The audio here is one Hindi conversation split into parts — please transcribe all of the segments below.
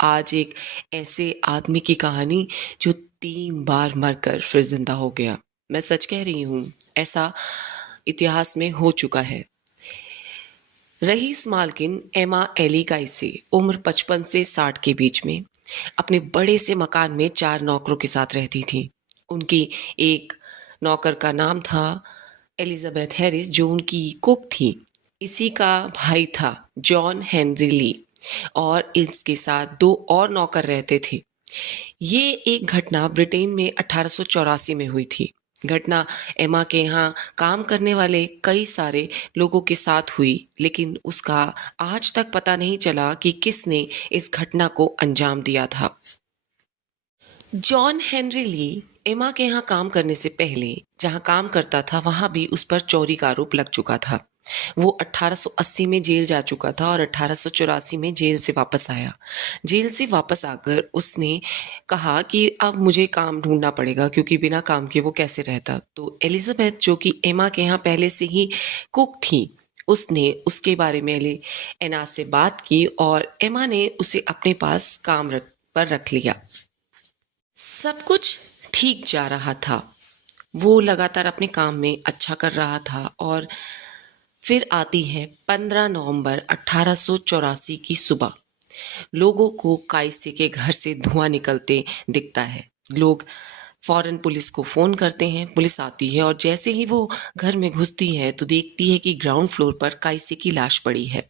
आज एक ऐसे आदमी की कहानी जो 3 बार मरकर फिर जिंदा हो गया। मैं सच कह रही हूँ, ऐसा इतिहास में हो चुका है। रईस मालकिन एमा एली काइसे उम्र 55 से 60 के बीच में अपने बड़े से मकान में 4 नौकरों के साथ रहती थी। उनकी एक नौकर का नाम था एलिजाबेथ हैरिस, जो उनकी कुक थी। इसी का भाई था जॉन हेनरी ली, और इसके साथ 2 और नौकर रहते थे। ये एक घटना ब्रिटेन में 1884 में हुई थी। घटना एमा के यहाँ काम करने वाले कई सारे लोगों के साथ हुई, लेकिन उसका आज तक पता नहीं चला कि किसने इस घटना को अंजाम दिया था। जॉन हेनरी ली एमा के यहाँ काम करने से पहले जहाँ काम करता था, वहां भी उस पर चोरी का आरोप लग चुका था। वो 1880 में जेल जा चुका था और 1884 में जेल से वापस आया। जेल से वापस आकर उसने कहा कि अब मुझे काम ढूंढना पड़ेगा, क्योंकि बिना काम के वो कैसे रहता। तो एलिजाबेथ, जो कि एमा के यहाँ पहले से ही कुक थी, उसने उसके बारे में एना से बात की और एमा ने उसे अपने पास पर रख लिया। सब कुछ ठीक जा रहा था। वो लगातार अपने काम में अच्छा कर रहा था, और फिर आती है 15 नवंबर 1884 की सुबह। लोगों को काइसे के घर से धुआं निकलते दिखता है। लोग फौरन पुलिस को फोन करते हैं। पुलिस आती है और जैसे ही वो घर में घुसती है तो देखती है कि ग्राउंड फ्लोर पर काइसे की लाश पड़ी है।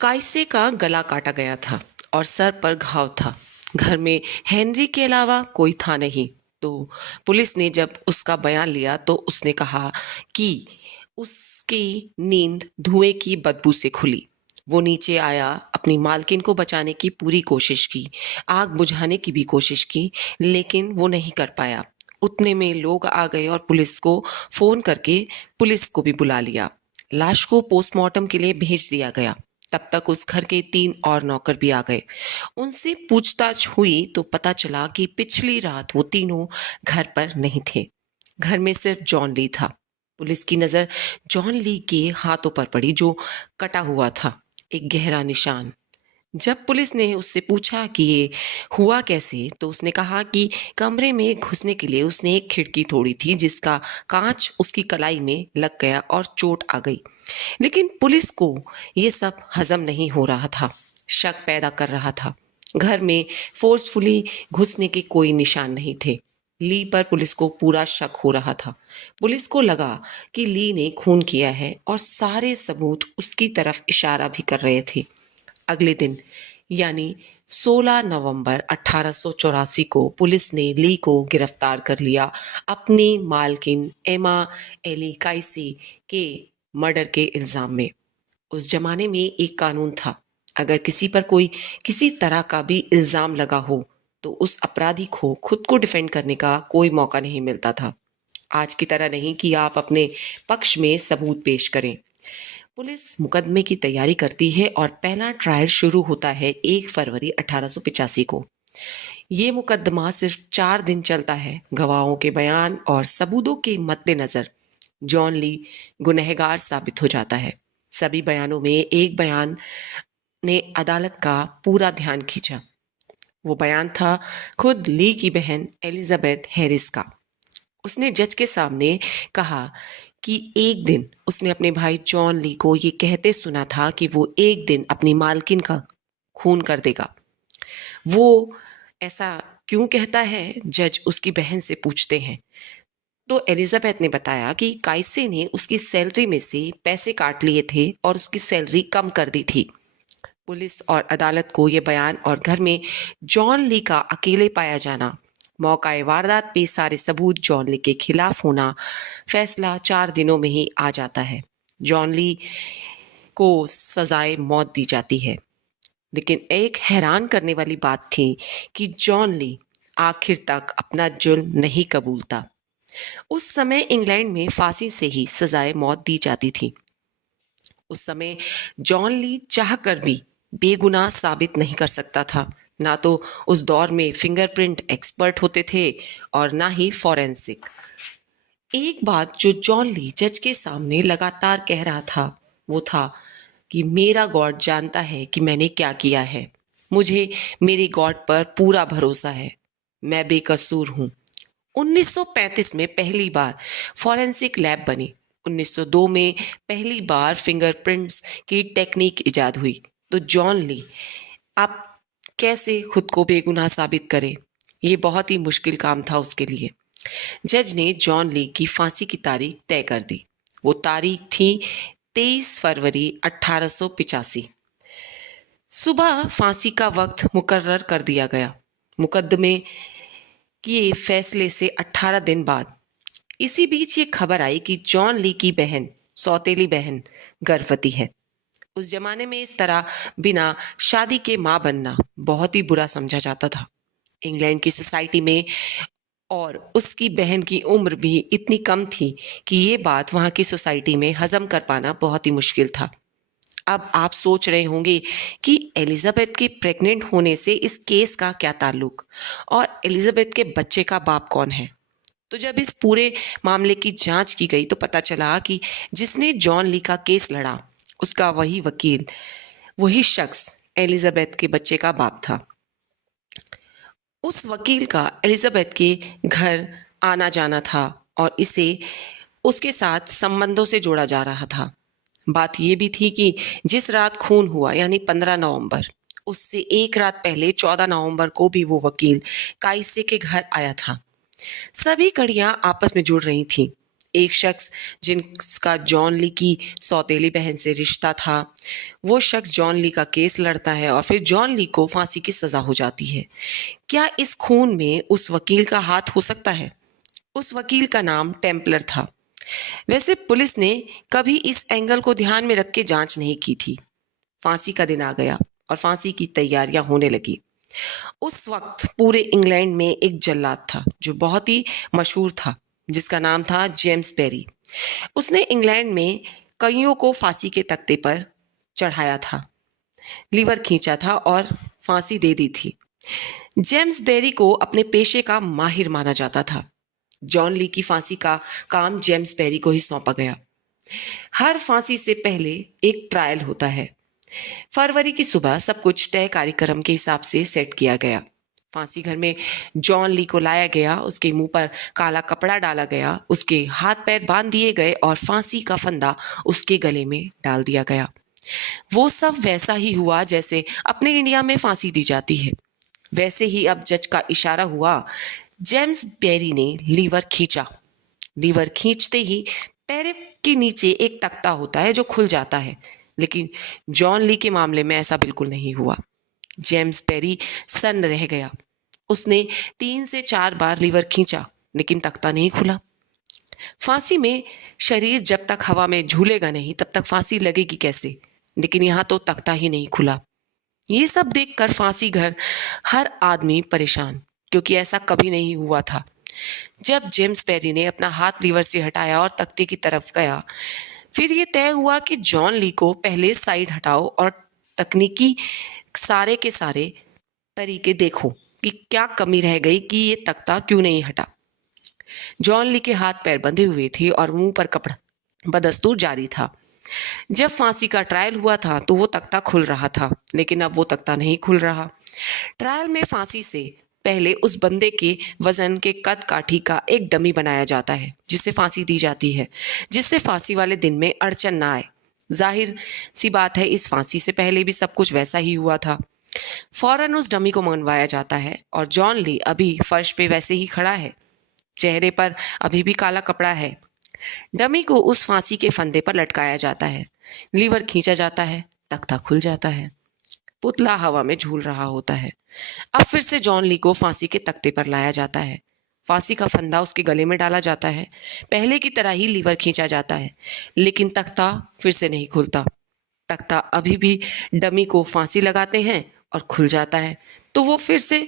काइसे का गला काटा गया था और सर पर घाव था। घर में हेनरी के अलावा कोई था नहीं। तो पुलिस ने जब उसका बयान लिया तो उसने कहा कि उसकी नींद धुएं की बदबू से खुली। वो नीचे आया, अपनी मालकिन को बचाने की पूरी कोशिश की, आग बुझाने की भी कोशिश की, लेकिन वो नहीं कर पाया। उतने में लोग आ गए और पुलिस को फोन करके पुलिस को भी बुला लिया। लाश को पोस्टमार्टम के लिए भेज दिया गया। तब तक उस घर के 3 और नौकर भी आ गए। उनसे पूछताछ हुई तो पता चला कि पिछली रात वो तीनों घर पर नहीं थे। घर में सिर्फ जॉन ली था। पुलिस की नजर जॉन ली के हाथों पर पड़ी, जो कटा हुआ था, एक गहरा निशान। जब पुलिस ने उससे पूछा कि ये हुआ कैसे, तो उसने कहा कि कमरे में घुसने के लिए उसने एक खिड़की तोड़ी थी, जिसका कांच उसकी कलाई में लग गया और चोट आ गई। लेकिन पुलिस को ये सब हजम नहीं हो रहा था, शक पैदा कर रहा था। घर में फोर्सफुली घुसने के कोई निशान नहीं थे। ली पर पुलिस को पूरा शक हो रहा था। पुलिस को लगा कि ली ने खून किया है और सारे सबूत उसकी तरफ इशारा भी कर रहे थे। अगले दिन यानी 16 नवंबर 1884 को पुलिस ने ली को गिरफ्तार कर लिया, अपनी मालकिन एमा एली काइसे के मर्डर के इल्जाम में। उस जमाने में एक कानून था, अगर किसी पर कोई किसी तरह का भी इल्जाम लगा हो तो उस अपराधी को खुद को डिफेंड करने का कोई मौका नहीं मिलता था। आज की तरह नहीं कि आप अपने पक्ष में सबूत पेश करें। पुलिस मुकदमे की तैयारी करती है और पहला ट्रायल शुरू होता है 1 फरवरी 1885 को। ये मुकदमा सिर्फ 4 दिन चलता है। गवाहों के बयान और सबूतों के मद्देनजर जॉन ली गुनहगार साबित हो जाता है। सभी बयानों में एक बयान ने अदालत का पूरा ध्यान खींचा। वो बयान था खुद ली की बहन एलिजाबेथ हैरिस का। उसने जज के सामने कहा कि एक दिन उसने अपने भाई जॉन ली को ये कहते सुना था कि वो एक दिन अपनी मालकिन का खून कर देगा। वो ऐसा क्यों कहता है, जज उसकी बहन से पूछते हैं। तो एलिजाबेथ ने बताया कि काइसे ने उसकी सैलरी में से पैसे काट लिए थे और उसकी सैलरी कम कर दी थी। पुलिस और अदालत को यह बयान और घर में जॉन ली का अकेले पाया जाना, मौकाए वारदात पे सारे सबूत जॉन ली के खिलाफ होना, फैसला 4 दिनों में ही आ जाता है। जॉन ली को सजाए मौत दी जाती है। लेकिन एक हैरान करने वाली बात थी कि जॉन ली आखिर तक अपना जुर्म नहीं कबूलता। उस समय इंग्लैंड में फांसी से ही सजाए मौत दी जाती थी। उस समय जॉन ली चाहकर भी बेगुनाह साबित नहीं कर सकता था। ना तो उस दौर में फिंगरप्रिंट एक्सपर्ट होते थे और ना ही फॉरेंसिक। एक बात जो जॉन ली जज के सामने लगातार कह रहा था वो था कि मेरा गॉड जानता है कि मैंने क्या किया है। मुझे मेरे गॉड पर पूरा भरोसा है। मैं बेकसूर हूँ। 1935 में पहली बार फॉरेंसिक लैब बनी। 1902 में पहली बार फिंगरप्रिंट्स की टेक्निक इजाद हुई। तो जॉन ली आप कैसे खुद को बेगुनाह साबित करें? ये बहुत ही मुश्किल काम था उसके लिए। जज ने जॉन ली की फांसी की तारीख तय कर दी। वो तारीख थी 23 फरवरी 1885। सुबह फांसी का वक्त मुकर्रर कर दिया गया। मुकदमे के फैसले से 18 दिन बाद इसी बीच ये खबर आई कि जॉन ली की बहन, सौतेली बहन, गर्भवती है। उस जमाने में इस तरह बिना शादी के मां बनना बहुत ही बुरा समझा जाता था इंग्लैंड की सोसाइटी में। और उसकी बहन की उम्र भी इतनी कम थी कि ये बात वहां की सोसाइटी में हजम कर पाना बहुत ही मुश्किल था। अब आप सोच रहे होंगे कि एलिजाबेथ के प्रेग्नेंट होने से इस केस का क्या ताल्लुक, और एलिजाबेथ के बच्चे का बाप कौन है? तो जब इस पूरे मामले की जांच की गई तो पता चला कि जिसने जॉन ली का केस लड़ा उसका वही वकील, वही शख्स एलिजाबेथ के बच्चे का बाप था। उस वकील का एलिजाबेथ के घर आना जाना था और इसे उसके साथ संबंधों से जोड़ा जा रहा था। बात यह भी थी कि जिस रात खून हुआ यानी 15 नवंबर, उससे एक रात पहले 14 नवंबर को भी वो वकील काइसे के घर आया था। सभी कड़ियां आपस में जुड़ रही थीं। एक शख्स जिनका जॉन ली की सौतेली बहन से रिश्ता था, वो शख्स जॉन ली का केस लड़ता है और फिर जॉन ली को फांसी की सजा हो जाती है। क्या इस खून में उस वकील का हाथ हो सकता है? उस वकील का नाम टेम्पलर था। वैसे पुलिस ने कभी इस एंगल को ध्यान में रख के जांच नहीं की थी। फांसी का दिन आ गया और फांसी की तैयारियां होने लगी। उस वक्त पूरे इंग्लैंड में एक जल्लाद था जो बहुत ही मशहूर था, जिसका नाम था जेम्स बेरी। उसने इंग्लैंड में कईयों को फांसी के तख्ते पर चढ़ाया था, लीवर खींचा था और फांसी दे दी थी। जेम्स बेरी को अपने पेशे का माहिर माना जाता था। जॉन ली की फांसी का काम जेम्स बेरी को ही सौंपा गया। हर फांसी से पहले एक ट्रायल होता है। फरवरी की सुबह सब कुछ तय कार्यक्रम के हिसाब से सेट किया गया। फांसी घर में जॉन ली को लाया गया, उसके मुंह पर काला कपड़ा डाला गया, उसके हाथ पैर बांध दिए गए और फांसी का फंदा उसके गले में डाल दिया गया। वो सब वैसा ही हुआ जैसे अपने इंडिया में फांसी दी जाती है। वैसे ही अब जज का इशारा हुआ। जेम्स बेरी ने लीवर खींचा। लीवर खींचते ही पैर के नीचे एक तख्ता होता है जो खुल जाता है, लेकिन जॉन ली के मामले में ऐसा बिल्कुल नहीं हुआ। जेम्स बेरी सन्न रह गया। उसने 3 से 4 बार लीवर खींचा लेकिन तख्ता नहीं खुला। फांसी में शरीर जब तक हवा में झूलेगा नहीं तब तक फांसी लगेगी कैसे? लेकिन यहाँ तो तख्ता ही नहीं खुला। ये सब देखकर फांसी घर हर आदमी परेशान, क्योंकि ऐसा कभी नहीं हुआ था। जब जेम्स बेरी ने अपना हाथ लीवर से हटाया और तख्ते की तरफ गया, फिर ये तय हुआ कि जॉन ली को पहले साइड हटाओ और तकनीकी सारे के सारे तरीके देखो कि क्या कमी रह गई कि ये तख्ता क्यों नहीं हटा। जॉन ली के हाथ पैर बंधे हुए थे और मुंह पर कपड़ा बदस्तूर जारी था। जब फांसी का ट्रायल हुआ था तो वो तख्ता खुल रहा था, लेकिन अब वो तख्ता नहीं खुल रहा। ट्रायल में फांसी से पहले उस बंदे के वजन के कद काठी का एक डमी बनाया जाता है जिससे फांसी दी जाती है, जिससे फांसी वाले दिन में अड़चन ना आए। जाहिर सी बात है, इस फांसी से पहले भी सब कुछ वैसा ही हुआ था। फौरन उस डमी को मंगवाया जाता है और जॉन ली अभी फर्श पे वैसे ही खड़ा है। चेहरे पर अभी भी काला कपड़ा है। डमी को उस फांसी के फंदे पर लटकाया जाता है। लीवर खींचा जाता है, तख्ता खुल जाता है, पुतला हवा में झूल रहा होता है। अब फिर से जॉन ली को फांसी के तख्ते पर लाया जाता है। फांसी का फंदा उसके गले में डाला जाता है। पहले की तरह ही लीवर खींचा जाता है, लेकिन तख्ता फिर से नहीं खुलता। तख्ता अभी भी डमी को फांसी लगाते हैं और खुल जाता है। तो वो फिर से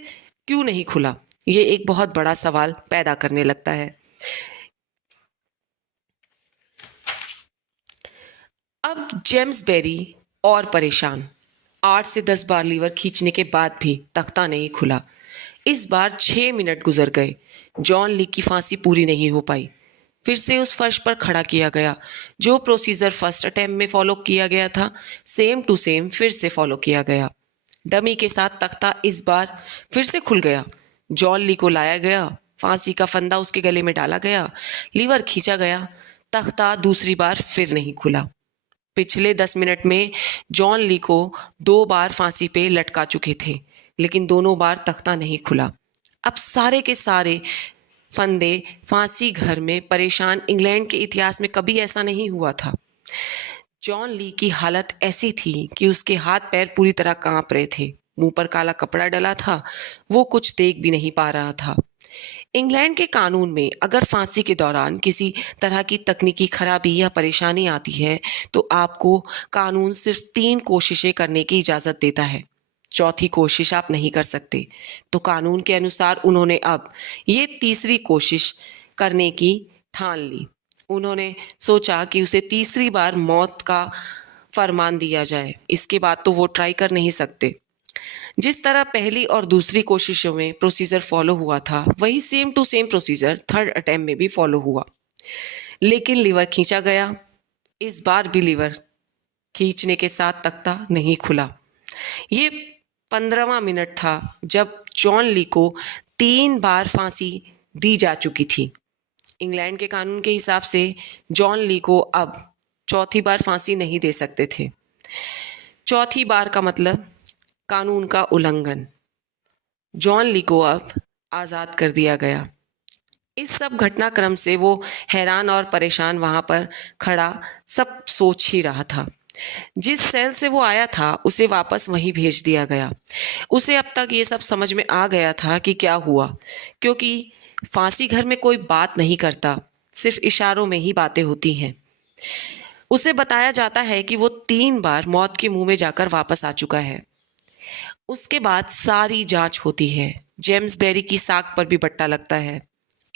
क्यों नहीं खुला? ये एक बहुत बड़ा सवाल पैदा करने लगता है। अब जेम्स बेरी और परेशान। 8 से 10 बार लीवर खींचने के बाद भी तख्ता नहीं खुला। इस बार 6 मिनट गुजर गए। जॉन ली की फांसी पूरी नहीं हो पाई। फिर से उस फर्श पर खड़ा किया गया। जो प्रोसीजर फर्स्ट अटेम्प्ट में फॉलो किया गया था, सेम टू सेम फिर से फॉलो किया गया। डमी के साथ तख्ता इस बार फिर से खुल गया। जॉन ली को लाया गया, फांसी का फंदा उसके गले में डाला गया, लीवर खींचा गया। तख्ता दूसरी बार फिर नहीं खुला। पिछले 10 मिनट में जॉन ली को 2 बार फांसी पे लटका चुके थे, लेकिन दोनों बार तख्ता नहीं खुला। अब सारे के सारे फंदे फांसी घर में परेशान इंग्लैंड के इतिहास में कभी ऐसा नहीं हुआ था। जॉन ली की हालत ऐसी थी कि उसके हाथ पैर पूरी तरह कांप रहे थे, मुंह पर काला कपड़ा डला था, वो कुछ देख भी नहीं पा रहा था। इंग्लैंड के कानून में अगर फांसी के दौरान किसी तरह की तकनीकी खराबी या परेशानी आती है तो आपको कानून सिर्फ 3 कोशिशें करने की इजाज़त देता है। चौथी कोशिश आप नहीं कर सकते। तो कानून के अनुसार उन्होंने अब ये तीसरी कोशिश करने की ठान ली। उन्होंने सोचा कि उसे तीसरी बार मौत का फरमान दिया जाए, इसके बाद तो वो ट्राई कर नहीं सकते। जिस तरह पहली और दूसरी कोशिशों में प्रोसीजर फॉलो हुआ था, वही same to same procedure third attempt में भी फॉलो हुआ। लेकिन लीवर खींचा गया। इस बार भी लीवर खींचने के साथ तख्ता नहीं खुला। ये 15वां मिनट था जब जॉन ली को 3 बार फांसी दी जा चुकी थी। इंग्लैंड के कानून के हिसाब से जॉन ली को अब चौथी बार फांसी नहीं दे सकते थे। चौथी बार का मतलब कानून का उल्लंघन। जॉन ली को अब आज़ाद कर दिया गया। इस सब घटनाक्रम से वो हैरान और परेशान वहाँ पर खड़ा सब सोच ही रहा था। जिस सेल से वो आया था उसे वापस वहीं भेज दिया गया। उसे अब तक ये सब समझ में आ गया था कि क्या हुआ, क्योंकि फांसी घर में कोई बात नहीं करता, सिर्फ इशारों में ही बातें होती हैं। उसे बताया जाता है कि वो 3 बार मौत के मुंह में जाकर वापस आ चुका है। उसके बाद सारी जांच होती है। जेम्स बेरी की साख पर भी बट्टा लगता है।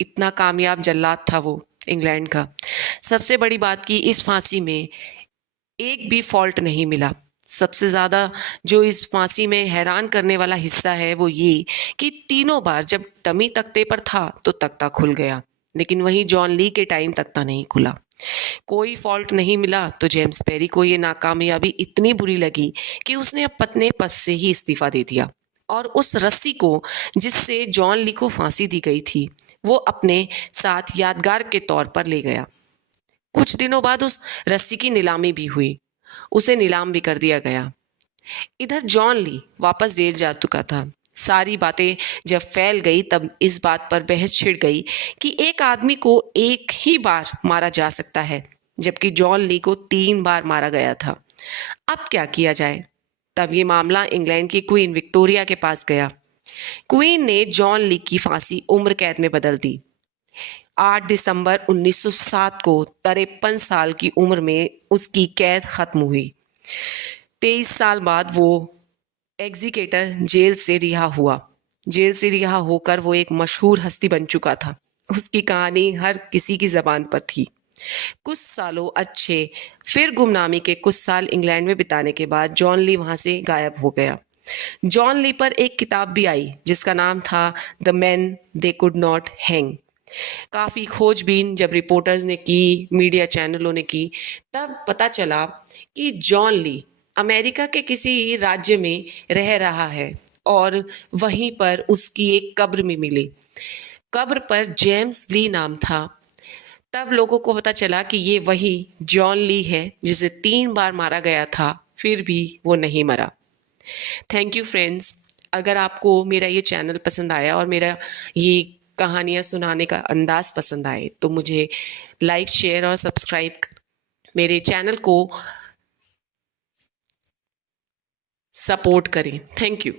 इतना कामयाब जल्लाद था वो इंग्लैंड का। सबसे बड़ी बात की इस फांसी में एक भी फॉल्ट नहीं मिला। सबसे ज़्यादा जो इस फांसी में हैरान करने वाला हिस्सा है वो ये कि तीनों बार जब डमी तख्ते पर था तो तख्ता खुल गया, लेकिन वहीं जॉन ली के टाइम तख्ता नहीं खुला। कोई फॉल्ट नहीं मिला तो जेम्स पेरी को ये नाकामयाबी इतनी बुरी लगी कि उसने अपने पद से ही इस्तीफा दे दिया और उस रस्सी को जिससे जॉन ली को फांसी दी गई थी वो अपने साथ यादगार के तौर पर ले गया। कुछ दिनों बाद उस रस्सी की नीलामी भी हुई, उसे नीलाम भी कर दिया गया। इधर जॉन ली वापस जेल जा चुका था। सारी बातें जब फैल गई तब इस बात पर बहस छिड़ गई कि एक आदमी को एक ही बार मारा जा सकता है, जबकि जॉन ली को 3 बार मारा गया था। अब क्या किया जाए? तब ये मामला इंग्लैंड की क्वीन विक्टोरिया के पास गया। क्वीन ने जॉन ली की फांसी उम्र कैद में बदल दी। 8 दिसंबर 1907 को 53 साल की उम्र में उसकी कैद खत्म हुई। 23 साल बाद वो एग्जीकेटर जेल से रिहा हुआ। जेल से रिहा होकर वो एक मशहूर हस्ती बन चुका था। उसकी कहानी हर किसी की जबान पर थी। कुछ सालों अच्छे फिर गुमनामी के कुछ साल इंग्लैंड में बिताने के बाद जॉन ली वहां से गायब हो गया। जॉन ली पर एक किताब भी आई जिसका नाम था the man they could not hang. काफ़ी खोजबीन जब रिपोर्टर्स ने की, मीडिया चैनलों ने की, तब पता चला कि जॉन ली अमेरिका के किसी राज्य में रह रहा है और वहीं पर उसकी एक कब्र भी मिली। कब्र पर जेम्स ली नाम था। तब लोगों को पता चला कि ये वही जॉन ली है जिसे 3 बार मारा गया था, फिर भी वो नहीं मरा। Thank you friends. अगर आपको मेरा ये चैनल पसंद आया और मेरा ये कहानियाँ सुनाने का अंदाज पसंद आए तो मुझे लाइक, शेयर और सब्सक्राइब मेरे चैनल को सपोर्ट करें। Thank you.